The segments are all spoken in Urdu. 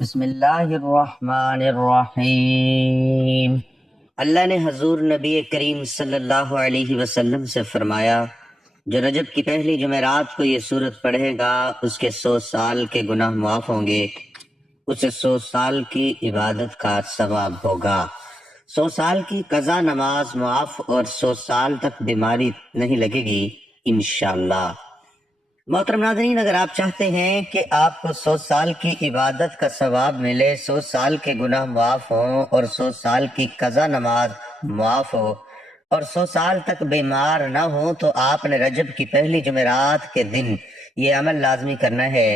بسم اللہ الرحمن الرحیم۔ اللہ نے حضور نبی کریم صلی اللہ علیہ وسلم سے فرمایا، جو رجب کی پہلی جمعرات کو یہ سورت پڑھے گا اس کے 100 سال کے گناہ معاف ہوں گے، اسے 100 سال کی عبادت کا ثواب ہوگا، 100 سال کی قضا نماز معاف اور 100 سال تک بیماری نہیں لگے گی انشاءاللہ۔ محترم ناظرین، اگر آپ چاہتے ہیں کہ آپ کو 100 سال کی عبادت کا ثواب ملے، 100 سال کے گناہ معاف ہوں اور 100 سال کی قضا نماز معاف ہو اور 100 سال تک بیمار نہ ہو، تو آپ نے رجب کی پہلی جمعرات کے دن یہ عمل لازمی کرنا ہے۔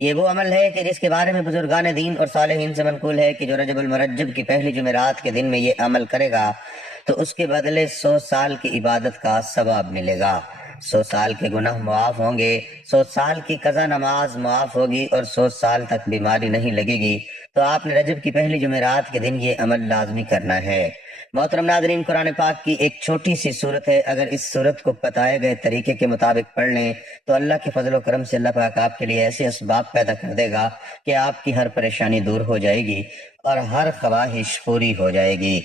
یہ وہ عمل ہے کہ جس کے بارے میں بزرگان دین اور صالحین سے منقول ہے کہ جو رجب المرجب کی پہلی جمعرات کے دن میں یہ عمل کرے گا تو اس کے بدلے 100 سال کی عبادت کا ثواب ملے گا، 100 سال کے گناہ معاف ہوں گے، 100 سال کی قضا نماز معاف ہوگی اور 100 سال تک بیماری نہیں لگے گی۔ تو آپ نے رجب کی پہلی جمعرات کے دن یہ عمل لازمی کرنا ہے۔ محترم ناظرین، قرآن پاک کی ایک چھوٹی سی صورت ہے، اگر اس صورت کو بتائے گئے طریقے کے مطابق پڑھ لیں تو اللہ کے فضل و کرم سے اللہ پاک آپ کے لیے ایسے اسباب پیدا کر دے گا کہ آپ کی ہر پریشانی دور ہو جائے گی اور ہر خواہش پوری ہو جائے گی۔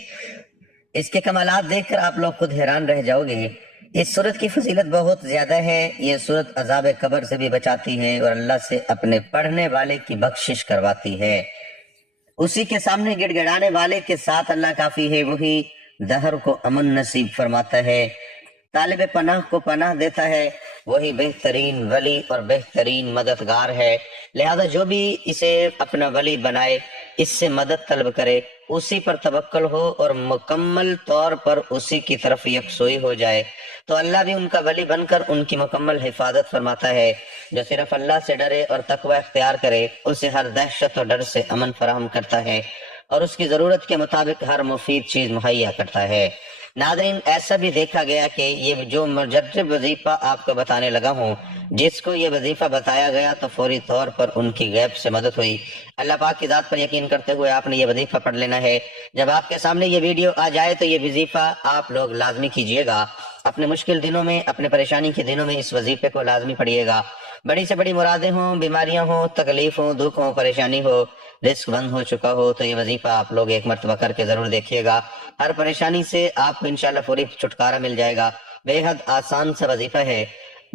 اس کے کمالات دیکھ کر آپ لوگ خود حیران رہ جاؤ گے۔ اس صورت کی فضیلت بہت زیادہ ہے۔ یہ صورت عذاب قبر سے بھی بچاتی ہے اور اللہ سے اپنے پڑھنے والے کی بخشش کرواتی ہے۔ اسی کے سامنے گڑ گڑانے والے کے ساتھ اللہ کافی ہے، وہی دہر کو امن نصیب فرماتا ہے، طالب پناہ کو پناہ دیتا ہے، وہی بہترین ولی اور بہترین مددگار ہے۔ لہذا جو بھی اسے اپنا ولی بنائے، اس سے مدد طلب کرے، اسی پر توکل ہو اور مکمل طور پر اسی کی طرف یکسوئی ہو جائے تو اللہ بھی ان کا ولی بن کر ان کی مکمل حفاظت فرماتا ہے۔ جو صرف اللہ سے ڈرے اور تقوی اختیار کرے، اسے ہر دہشت اور ڈر سے امن فراہم کرتا ہے اور اس کی ضرورت کے مطابق ہر مفید چیز مہیا کرتا ہے۔ ناظرین، ایسا بھی دیکھا گیا کہ یہ جو مجرب وظیفہ آپ کو بتانے لگا ہوں، جس کو یہ وظیفہ بتایا گیا تو فوری طور پر ان کی غیب سے مدد ہوئی۔ اللہ پاک کی ذات پر یقین کرتے ہوئے آپ نے یہ وظیفہ پڑھ لینا ہے۔ جب آپ کے سامنے یہ ویڈیو آ جائے تو یہ وظیفہ آپ لوگ لازمی کیجئے گا۔ اپنے مشکل دنوں میں، اپنے پریشانی کے دنوں میں اس وظیفے کو لازمی پڑھیے گا۔ بڑی سے بڑی مرادیں ہوں، بیماریاں ہوں، تکلیف ہوں، دکھ ہوں، پریشانی ہو، رزق بند ہو چکا ہو، تو یہ وظیفہ آپ لوگ ایک مرتبہ کر کے ضرور دیکھیے گا۔ ہر پریشانی سے آپ کو انشاءاللہ فوری چھٹکارا مل جائے گا۔ بے حد آسان سا وظیفہ ہے۔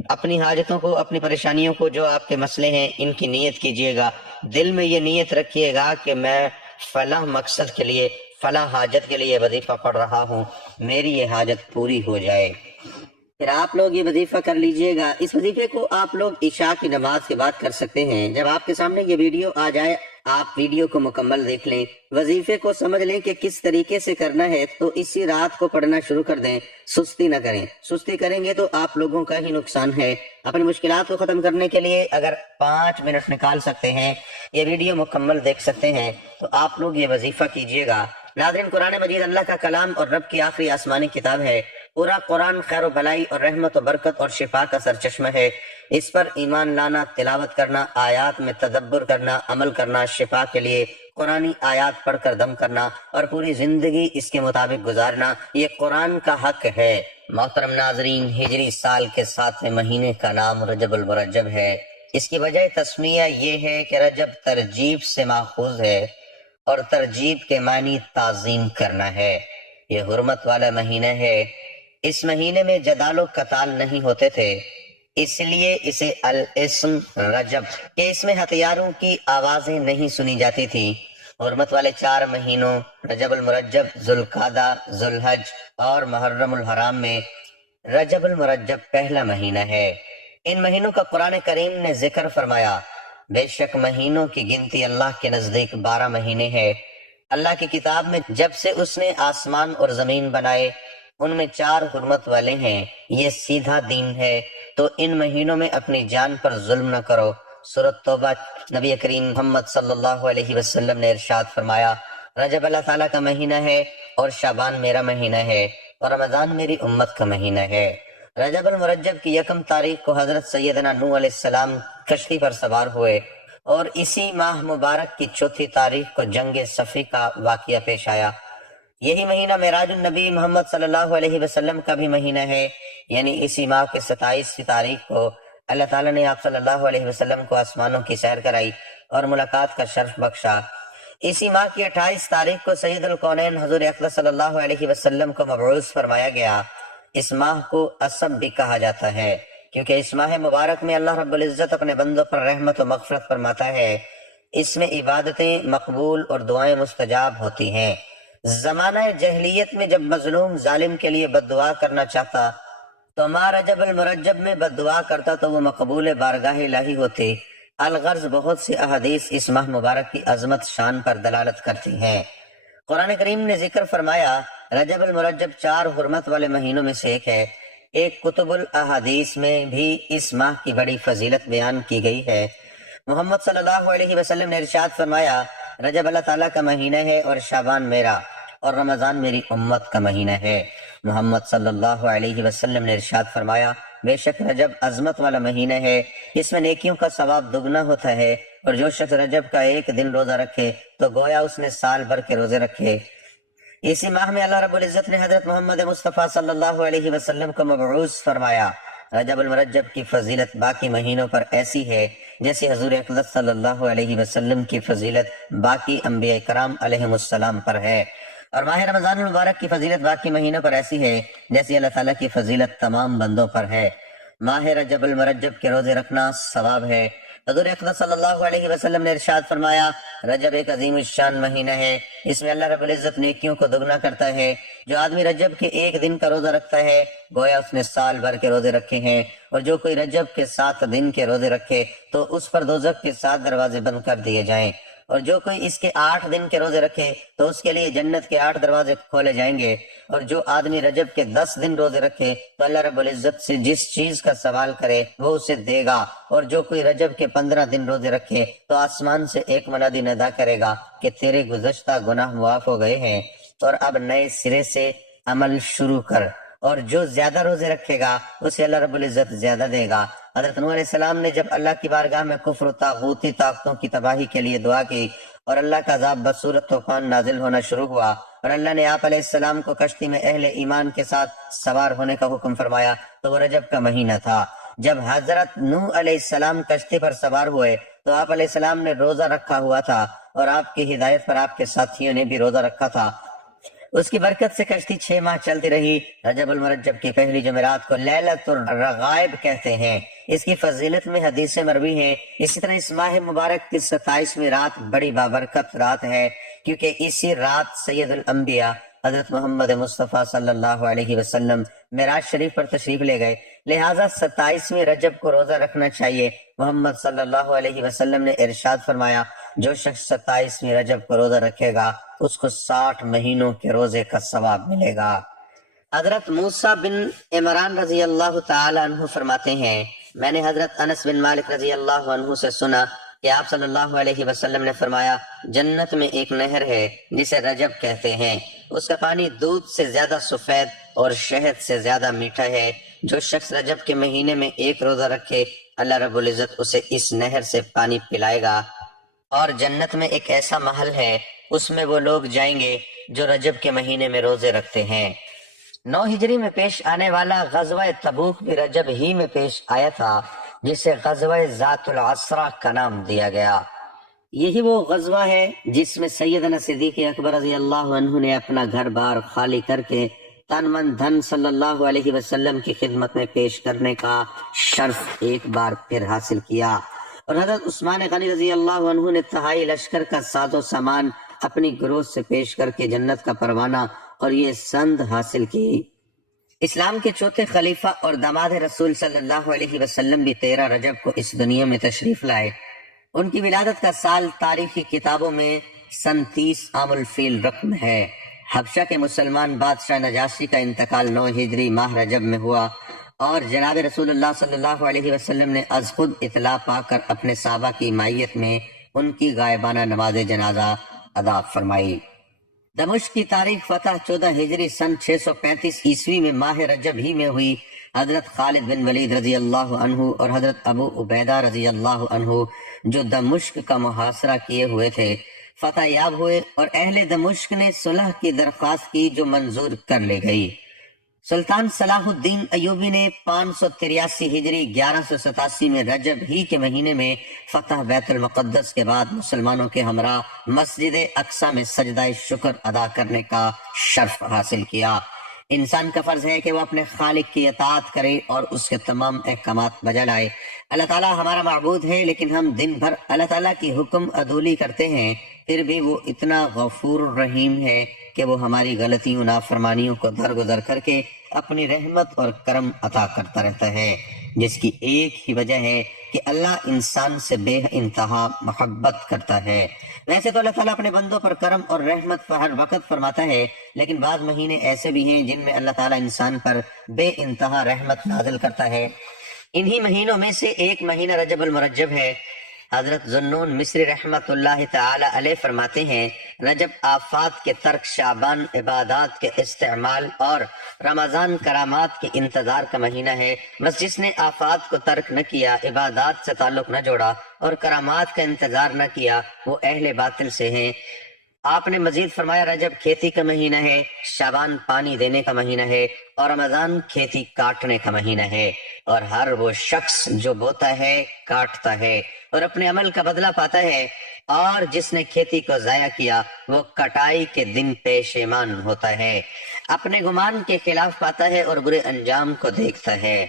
اپنی حاجتوں کو، اپنی پریشانیوں کو، جو آپ کے مسئلے ہیں، ان کی نیت کیجئے گا۔ دل میں یہ نیت رکھیے گا کہ میں فلاں مقصد کے لیے، فلاں حاجت کے لیے وظیفہ پڑھ رہا ہوں، میری یہ حاجت پوری ہو جائے۔ پھر آپ لوگ یہ وظیفہ کر لیجئے گا۔ اس وظیفے کو آپ لوگ عشاء کی نماز کے بعد کر سکتے ہیں۔ جب آپ کے سامنے یہ ویڈیو آ جائے، آپ ویڈیو کو مکمل دیکھ لیں، وظیفے کو سمجھ لیں کہ کس طریقے سے کرنا ہے، تو اسی رات کو پڑھنا شروع کر دیں، سستی نہ کریں۔ سستی کریں گے تو آپ لوگوں کا ہی نقصان ہے۔ اپنی مشکلات کو ختم کرنے کے لیے اگر 5 منٹ نکال سکتے ہیں، یہ ویڈیو مکمل دیکھ سکتے ہیں، تو آپ لوگ یہ وظیفہ کیجئے گا۔ ناظرین، قرآن مجید اللہ کا کلام اور رب کی آخری آسمانی کتاب ہے۔ پورا قرآن خیر و بھلائی اور رحمت و برکت اور شفا کا سرچشمہ ہے۔ اس پر ایمان لانا، تلاوت کرنا، آیات میں تدبر کرنا، عمل کرنا، شفا کے لیے قرآنی آیات پڑھ کر دم کرنا اور پوری زندگی اس کے مطابق گزارنا، یہ قرآن کا حق ہے۔ محترم ناظرین، ہجری سال کے 7ویں مہینے کا نام رجب المرجب ہے۔ اس کی وجہ تسمیہ یہ ہے کہ رجب ترجیب سے ماخوذ ہے اور ترجیب کے معنی تعظیم کرنا ہے۔ یہ حرمت والا مہینہ ہے۔ اس مہینے میں جدال و قتال نہیں ہوتے تھے، اس لیے اسے الاسم رجب کہ اس میں ہتھیاروں کی آوازیں نہیں سنی جاتی تھی۔ حرمت والے 4 مہینوں رجب المرجب، ذوالقعدہ، ذوالحج اور محرم الحرام میں رجب المرجب پہلا مہینہ ہے۔ ان مہینوں کا قرآن کریم نے ذکر فرمایا، بے شک مہینوں کی گنتی اللہ کے نزدیک 12 مہینے ہے۔ اللہ کی کتاب میں جب سے اس نے آسمان اور زمین بنائے، ان میں 4 حرمت والے ہیں، یہ سیدھا دین ہے، تو ان مہینوں میں اپنی جان پر ظلم نہ کرو۔ سورۃ توبہ۔ نبی کریم محمد صلی اللہ علیہ وسلم نے ارشاد فرمایا، رجب اللہ تعالیٰ کا مہینہ ہے اور شعبان میرا مہینہ ہے اور رمضان میری امت کا مہینہ ہے۔ رجب المرجب کی 1 تاریخ کو حضرت سیدنا نوح علیہ السلام کشتی پر سوار ہوئے اور اسی ماہ مبارک کی 4 تاریخ کو جنگ صفی کا واقعہ پیش آیا۔ یہی مہینہ معراج النبی محمد صلی اللہ علیہ وسلم کا بھی مہینہ ہے، یعنی اسی ماہ کے 27 تاریخ کو اللہ تعالیٰ نے آپ صلی اللہ علیہ وسلم کو آسمانوں کی سیر کرائی اور ملاقات کا شرف بخشا۔ اسی ماہ کی 28 تاریخ کو سید الکونین حضور اقدس صلی اللہ علیہ وسلم کو مبعوث فرمایا گیا۔ اس ماہ کو اسب بھی کہا جاتا ہے کیونکہ اس ماہ مبارک میں اللہ رب العزت اپنے بندوں پر رحمت و مغفرت فرماتا ہے۔ اس میں عبادتیں مقبول اور دعائیں مستجاب ہوتی ہیں۔ زمانہ جاہلیت میں جب مظلوم ظالم کے لیے بد دعا کرنا چاہتا تو ماہ رجب المرجب میں بد دعا کرتا تو وہ مقبول بارگاہ الہی ہوتی۔ الغرض بہت سی احادیث اس ماہ مبارک کی عظمت شان پر دلالت کرتی ہیں۔ قرآن کریم نے ذکر فرمایا رجب المرجب 4 حرمت والے مہینوں میں سے ایک ہے۔ ایک کتب الاحادیث میں بھی اس ماہ کی بڑی فضیلت بیان کی گئی ہے۔ محمد صلی اللہ علیہ وسلم نے ارشاد فرمایا رجب اللہ تعالیٰ کا مہینہ ہے اور شعبان میرا اور رمضان میری امت کا مہینہ ہے۔ محمد صلی اللہ علیہ وسلم نے ارشاد فرمایا بے شک رجب عظمت والا مہینہ ہے، اس میں نیکیوں کا ثواب دگنا ہوتا ہے، اور جو شخص رجب کا ایک دن روزہ رکھے تو گویا اس نے سال بھر کے روزے رکھے۔ اسی ماہ میں اللہ رب العزت نے حضرت محمد مصطفیٰ صلی اللہ علیہ وسلم کو مبعوث فرمایا۔ رجب المرجب کی فضیلت باقی مہینوں پر ایسی ہے جیسے حضور اقدس صلی اللہ علیہ وسلم کی فضیلت باقی انبیاء کرام علیہم السلام پر ہے، اور ماہ رمضان المبارک کی فضیلت باقی مہینوں پر ایسی ہے جیسے اللہ تعالیٰ کی فضیلت تمام بندوں پر ہے۔ ماہ رجب المرجب کے روزے رکھنا ثواب ہے۔ حضور اقدس صلی اللہ علیہ وسلم نے ارشاد فرمایا رجب ایک عظیم الشان مہینہ ہے، اس میں اللہ رب العزت نیکیوں کو دگنا کرتا ہے۔ جو آدمی رجب کے ایک دن کا روزہ رکھتا ہے گویا اس نے سال بھر کے روزے رکھے ہیں، اور جو کوئی رجب کے 7 دن کے روزے رکھے تو اس پر دوزخ کے 7 دروازے بند کر دیے جائیں، اور جو کوئی اس کے 8 دن کے روزے رکھے تو اس کے لیے جنت کے 8 دروازے کھولے جائیں گے، اور جو آدمی رجب کے 10 دن روزے رکھے تو اللہ رب العزت سے جس چیز کا سوال کرے وہ اسے دے گا، اور جو کوئی رجب کے 15 دن روزے رکھے تو آسمان سے ایک منادی ندا کرے گا کہ تیرے گزشتہ گناہ معاف ہو گئے ہیں اور اب نئے سرے سے عمل شروع کر، اور جو زیادہ روزے رکھے گا اسے اللہ رب العزت زیادہ دے گا۔ حضرت نوح علیہ السلام نے جب اللہ کی بارگاہ میں کفر و طاغوتی طاقتوں کی تباہی کے لیے دعا کی اور اللہ کا عذاب بصورت طوفان نازل ہونا شروع ہوا، اور اللہ نے آپ علیہ السلام کو کشتی میں اہل ایمان کے ساتھ سوار ہونے کا حکم فرمایا تو وہ رجب کا مہینہ تھا۔ جب حضرت نوح علیہ السلام کشتی پر سوار ہوئے تو آپ علیہ السلام نے روزہ رکھا ہوا تھا، اور آپ کی ہدایت پر آپ کے ساتھیوں نے بھی روزہ رکھا تھا۔ اس کی برکت سے کشتی 6 ماہ چلتی رہی۔ رجب المرجب کی پہلی جمعرات کو لیلۃ الرغائب کہتے ہیں۔ اس کی فضیلت میں حدیثیں مروی ہیں۔ اسی طرح اس ماہ مبارک کی 27ویں رات بڑی بابرکت رات ہے، کیونکہ اسی رات سید الانبیاء حضرت محمد مصطفیٰ صلی اللہ علیہ وسلم معراج شریف پر تشریف لے گئے، لہٰذا 27ویں رجب کو روزہ رکھنا چاہیے۔ محمد صلی اللہ علیہ وسلم نے ارشاد فرمایا جو شخص 27ویں رجب کو روزہ رکھے گا اس کو 60 مہینوں کے روزے کا ثواب ملے گا۔ حضرت موسیٰ بن عمران رضی اللہ تعالی عنہ فرماتے ہیں میں نے حضرت انس بن مالک رضی اللہ عنہ سے سنا کہ آپ صلی اللہ علیہ وسلم نے فرمایا جنت میں ایک نہر ہے جسے رجب کہتے ہیں، اس کا پانی دودھ سے زیادہ سفید اور شہد سے زیادہ میٹھا ہے۔ جو شخص رجب کے مہینے میں ایک روزہ رکھے اللہ رب العزت اسے اس نہر سے پانی پلائے گا، اور جنت میں ایک ایسا محل ہے اس میں وہ لوگ جائیں گے جو رجب کے مہینے میں روزے رکھتے ہیں۔ 9 ہجری میں پیش آنے والا غزوہ تبوک بھی رجب ہی میں پیش آیا تھا، جسے غزوہ ذات العسرہ کا نام دیا گیا۔ یہی وہ غزوہ ہے جس میں سیدنا صدیق اکبر رضی اللہ عنہ نے اپنا گھر بار خالی کر کے تن من دھن صلی اللہ علیہ وسلم کی خدمت میں پیش کرنے کا شرف ایک بار پھر حاصل کیا، اور حضرت عثمان غنی رضی اللہ عنہ نے تہائی لشکر کا ساز و سامان اپنی گروہ سے پیش کر کے جنت کا پروانہ اور یہ سند حاصل کی۔ اسلام کے چوتھے خلیفہ اور داماد رسول صلی اللہ علیہ وسلم بھی 13 رجب کو اس دنیا میں تشریف لائے۔ ان کی ولادت کا سال تاریخی کتابوں میں سن 30 عام الفیل رقم ہے۔ حبشہ کے مسلمان بادشاہ نجاشی کا انتقال 9 ہجری ماہ رجب میں ہوا، اور جناب رسول اللہ صلی اللہ علیہ وسلم نے از خود اطلاع پا کر اپنے صحابہ کی مائیت میں ان کی غائبانہ نماز جنازہ ادا فرمائی۔ دمشق کی تاریخ فتح 14 ہجری سن 635 عیسوی میں ماہ رجب ہی میں ہوئی۔ حضرت خالد بن ولید رضی اللہ عنہ اور حضرت ابو عبیدہ رضی اللہ عنہ جو دمشق کا محاصرہ کیے ہوئے تھے فتح یاب ہوئے، اور اہل دمشق نے صلح کی درخواست کی جو منظور کر لی گئی۔ سلطان صلاح الدین ایوبی نے 583 ہجری 1187 میں رجب ہی کے مہینے میں فتح بیت المقدس کے بعد مسلمانوں کے ہمراہ مسجد اقصی میں سجدہ شکر ادا کرنے کا شرف حاصل کیا۔ انسان کا فرض ہے کہ وہ اپنے خالق کی اطاعت کرے اور اس کے تمام احکامات بجا لائے۔ اللہ تعالیٰ ہمارا معبود ہے، لیکن ہم دن بھر اللہ تعالیٰ کی حکم عدولی کرتے ہیں، پھر بھی وہ اتنا غفور رحیم ہے کہ وہ ہماری غلطیوں نافرمانیوں کو درگزر کر کے اپنی رحمت اور کرم عطا کرتا رہتا ہے، جس کی ایک ہی وجہ ہے کہ اللہ انسان سے بے انتہا محبت کرتا ہے۔ ویسے تو اللہ تعالیٰ اپنے بندوں پر کرم اور رحمت ہر وقت فرماتا ہے، لیکن بعض مہینے ایسے بھی ہیں جن میں اللہ تعالیٰ انسان پر بے انتہا رحمت نازل کرتا ہے۔ انہی مہینوں میں سے ایک مہینہ رجب المرجب ہے۔ حضرت ذوالنون مصری رحمت اللہ تعالی علیہ فرماتے ہیں، رجب آفات کے ترک، شعبان عبادات کے استعمال اور رمضان کرامات کے انتظار کا مہینہ ہے۔ بس جس نے آفات کو ترک نہ کیا، عبادات سے تعلق نہ جوڑا اور کرامات کا انتظار نہ کیا، وہ اہل باطل سے ہیں۔ آپ نے مزید فرمایا، رجب کھیتی کا مہینہ ہے، شعبان پانی دینے کا مہینہ ہے اور رمضان کھیتی کاٹنے کا مہینہ ہے، اور ہر وہ شخص جو بوتا ہے کاٹتا ہے اور اپنے عمل کا بدلہ پاتا ہے، اور جس نے کھیتی کو ضائع کیا وہ کٹائی کے دن پشیمان ہوتا ہے، اپنے گمان کے خلاف پاتا ہے اور برے انجام کو دیکھتا ہے۔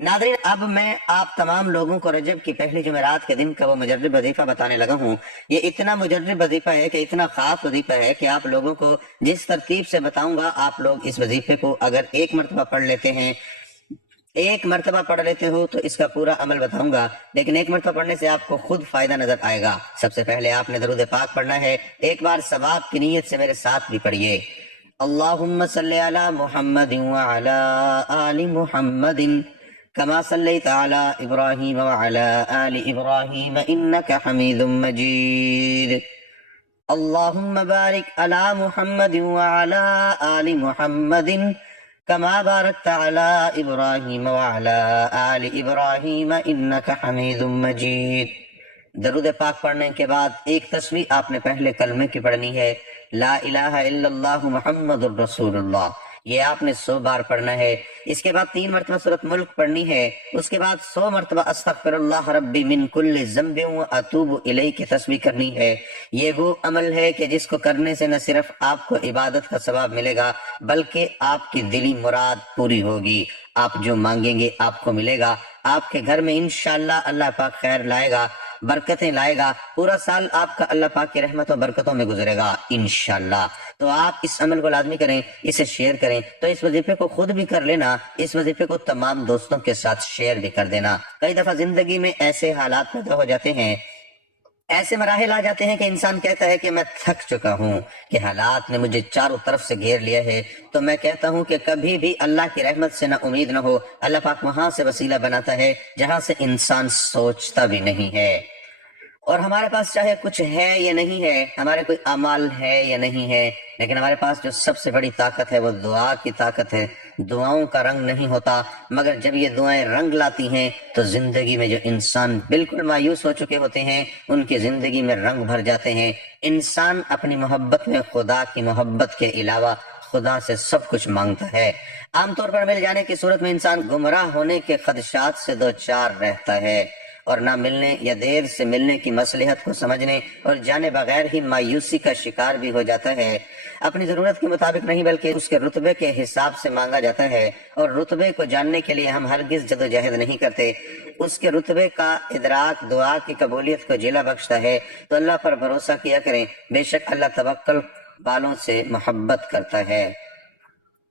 ناظرین، اب میں آپ تمام لوگوں کو رجب کی پہلی جمعرات کے دن کا وہ مجرب وظیفہ بتانے لگا ہوں۔ یہ اتنا مجرب وظیفہ ہے کہ اتنا خاص وظیفہ ہے کہ آپ لوگوں کو جس ترتیب سے بتاؤں گا، آپ لوگ اس وظیفے کو اگر ایک مرتبہ پڑھ لیتے ہیں، ایک مرتبہ پڑھ لیتے ہو تو اس کا پورا عمل بتاؤں گا، لیکن ایک مرتبہ پڑھنے سے آپ کو خود فائدہ نظر آئے گا۔ سب سے پہلے آپ نے درود پاک پڑھنا ہے، ایک بار ثواب کی نیت سے میرے ساتھ بھی پڑھیے۔ اللہم صلی علی محمد وعلی آل محمد كما صليت على إبراهيم وعلى آل إبراهيم إنك حميد مجيد اللهم بارك على محمد وعلى آل محمد كما باركت على إبراهيم وعلى آل إبراهيم إنك حميد مجيد۔ درود پاک پڑھنے کے بعد ایک تسبیح آپ نے پہلے کلمے کی پڑھنی ہے، لا الہ الا اللہ محمد الرسول اللہ، یہ آپ نے 100 بار پڑھنا ہے۔ اس کے بعد 3 مرتبہ سورۃ ملک پڑھنی ہے، اس کے بعد 100 مرتبہ استغفر اللہ ربی من کل ذنب واتوب الیہ کی تسبیح کرنی ہے۔ یہ وہ عمل ہے کہ جس کو کرنے سے نہ صرف آپ کو عبادت کا ثواب ملے گا، بلکہ آپ کی دلی مراد پوری ہوگی، آپ جو مانگیں گے آپ کو ملے گا، آپ کے گھر میں انشاءاللہ اللہ پاک خیر لائے گا، برکتیں لائے گا، پورا سال آپ کا اللہ پاک کی رحمت و برکتوں میں گزرے گا انشاءاللہ۔ تو آپ اس عمل کو لازمی کریں، اسے شیئر کریں، تو اس وظیفے کو خود بھی کر لینا، اس وظیفے کو تمام دوستوں کے ساتھ شیئر بھی کر دینا۔ کئی دفعہ زندگی میں ایسے حالات پیدا ہو جاتے ہیں، ایسے مراحل آ جاتے ہیں کہ انسان کہتا ہے کہ میں تھک چکا ہوں، کہ حالات نے مجھے چاروں طرف سے گھیر لیا ہے، تو میں کہتا ہوں کہ کبھی بھی اللہ کی رحمت سے نہ امید نہ ہو۔ اللہ پاک وہاں سے وسیلہ بناتا ہے جہاں سے انسان سوچتا بھی نہیں ہے۔ اور ہمارے پاس چاہے کچھ ہے یا نہیں ہے، ہمارے کوئی اعمال ہے یا نہیں ہے، لیکن ہمارے پاس جو سب سے بڑی طاقت ہے وہ دعا کی طاقت ہے۔ دعاؤں کا رنگ نہیں ہوتا، مگر جب یہ دعائیں رنگ لاتی ہیں تو زندگی میں جو انسان بالکل مایوس ہو چکے ہوتے ہیں ان کی زندگی میں رنگ بھر جاتے ہیں۔ انسان اپنی محبت میں خدا کی محبت کے علاوہ خدا سے سب کچھ مانگتا ہے۔ عام طور پر مل جانے کی صورت میں انسان گمراہ ہونے کے خدشات سے دوچار رہتا ہے، اور نہ ملنے یا دیر سے ملنے کی مصلحت کو سمجھنے اور جانے بغیر ہی مایوسی کا شکار بھی ہو جاتا ہے۔ اپنی ضرورت کے مطابق نہیں بلکہ اس کے رتبے کے حساب سے مانگا جاتا ہے، اور رتبے کو جاننے کے لیے ہم ہرگز جدوجہد نہیں کرتے۔ اس کے رتبے کا ادراک دعا کی قبولیت کو جلا بخشتا ہے۔ تو اللہ پر بھروسہ کیا کریں، بے شک اللہ توکل والوں سے محبت کرتا ہے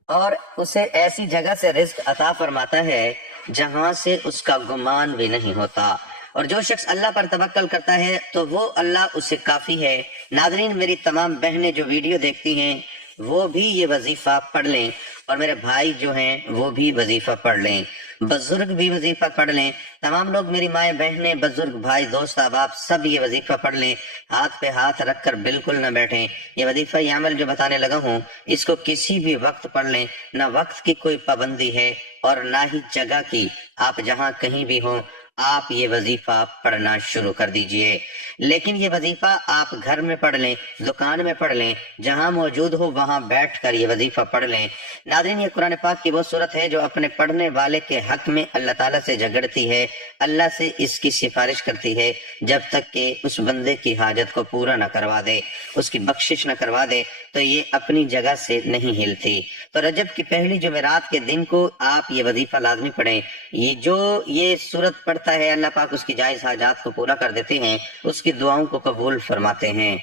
اور اسے ایسی جگہ سے رزق عطا فرماتا ہے جہاں سے اس کا گمان بھی نہیں ہوتا۔ اور جو شخص اللہ پر توکل کرتا ہے تو وہ اللہ اسے کافی ہے۔ ناظرین، میری تمام بہنیں جو ویڈیو دیکھتی ہیں وہ بھی یہ وظیفہ پڑھ لیں، اور میرے بھائی جو ہیں وہ بھی وظیفہ پڑھ لیں، بزرگ بھی وظیفہ پڑھ لیں، تمام لوگ، میری مائیں بہنیں، بزرگ بھائی دوست احباب سب یہ وظیفہ پڑھ لیں۔ ہاتھ پہ ہاتھ رکھ کر بالکل نہ بیٹھیں۔ یہ وظیفہ، یہ عمل جو بتانے لگا ہوں، اس کو کسی بھی وقت پڑھ لیں، نہ وقت کی کوئی پابندی ہے اور نہ ہی جگہ کی۔ آپ جہاں کہیں بھی ہوں آپ یہ وظیفہ پڑھنا شروع کر دیجئے۔ لیکن یہ وظیفہ آپ گھر میں پڑھ لیں، دکان میں پڑھ لیں، جہاں موجود ہو وہاں بیٹھ کر یہ وظیفہ پڑھ لیں۔ ناظرین، یہ قرآن پاک کی وہ صورت ہے جو اپنے پڑھنے والے کے حق میں اللہ تعالیٰ سے جھگڑتی ہے، اللہ سے اس کی سفارش کرتی ہے، جب تک کہ اس بندے کی حاجت کو پورا نہ کروا دے، اس کی بخشش نہ کروا دے، تو یہ اپنی جگہ سے نہیں ہلتی۔ تو رجب کی پہلی جمعرات کے دن کو آپ یہ وظیفہ لازمی پڑھیں۔ یہ صورت پڑھتا ہے، اللہ پاک اس کی جائز حاجات کو پورا کر دیتے ہیں، اس کی دعاؤں کو قبول فرماتے ہیں،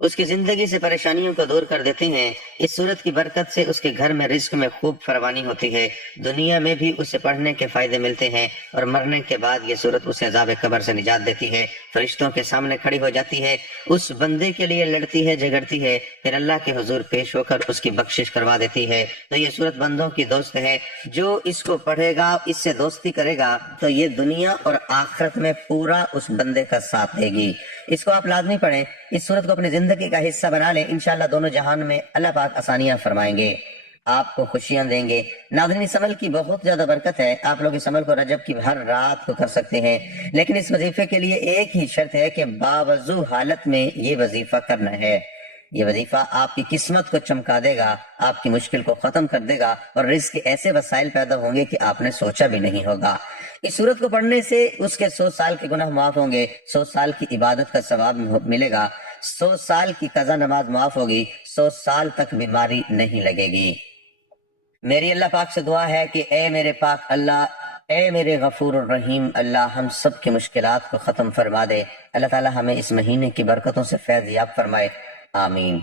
اس کی زندگی سے پریشانیوں کو دور کر دیتے ہیں۔ اس صورت کی برکت سے اس کے گھر میں رزق میں خوب فراوانی ہوتی ہے، دنیا میں بھی اسے پڑھنے کے فائدے ملتے ہیں، اور مرنے کے بعد یہ صورت اسے عذاب قبر سے نجات دیتی ہے، فرشتوں کے سامنے کھڑی ہو جاتی ہے، اس بندے کے لیے لڑتی ہے، جھگڑتی ہے، پھر اللہ کے حضور پیش ہو کر اس کی بخشش کروا دیتی ہے۔ تو یہ صورت بندوں کی دوست ہے، جو اس کو پڑھے گا، اس سے دوستی کرے گا، تو یہ دنیا اور آخرت میں پورا اس بندے کا ساتھ دے گی۔ اس کو آپ لازمی پڑھیں، اس صورت کو اپنی زندگی کا حصہ بنا لیں، انشاءاللہ دونوں جہان میں اللہ پاک آسانیاں فرمائیں گے، آپ کو خوشیاں دیں گے۔ ناظرین، اس عمل کی بہت زیادہ برکت ہے، آپ لوگ اس عمل کو رجب کی ہر رات کو کر سکتے ہیں، لیکن اس وظیفے کے لیے ایک ہی شرط ہے کہ باوضو حالت میں یہ وظیفہ کرنا ہے۔ یہ وظیفہ آپ کی قسمت کو چمکا دے گا، آپ کی مشکل کو ختم کر دے گا، اور رزق کے ایسے وسائل پیدا ہوں گے کہ آپ نے سوچا بھی نہیں ہوگا۔ اس صورت کو پڑھنے سے اس کے 100 سال کے گناہ معاف ہوں گے، 100 سال کی عبادت کا ثواب ملے گا، 100 سال کی قضا نماز معاف ہوگی، 100 سال تک بیماری نہیں لگے گی۔ میری اللہ پاک سے دعا ہے کہ اے میرے پاک اللہ، اے میرے غفور الرحیم اللہ، ہم سب کی مشکلات کو ختم فرما دے۔ اللہ تعالی ہمیں اس مہینے کی برکتوں سے فیض یاب فرمائے، آمین۔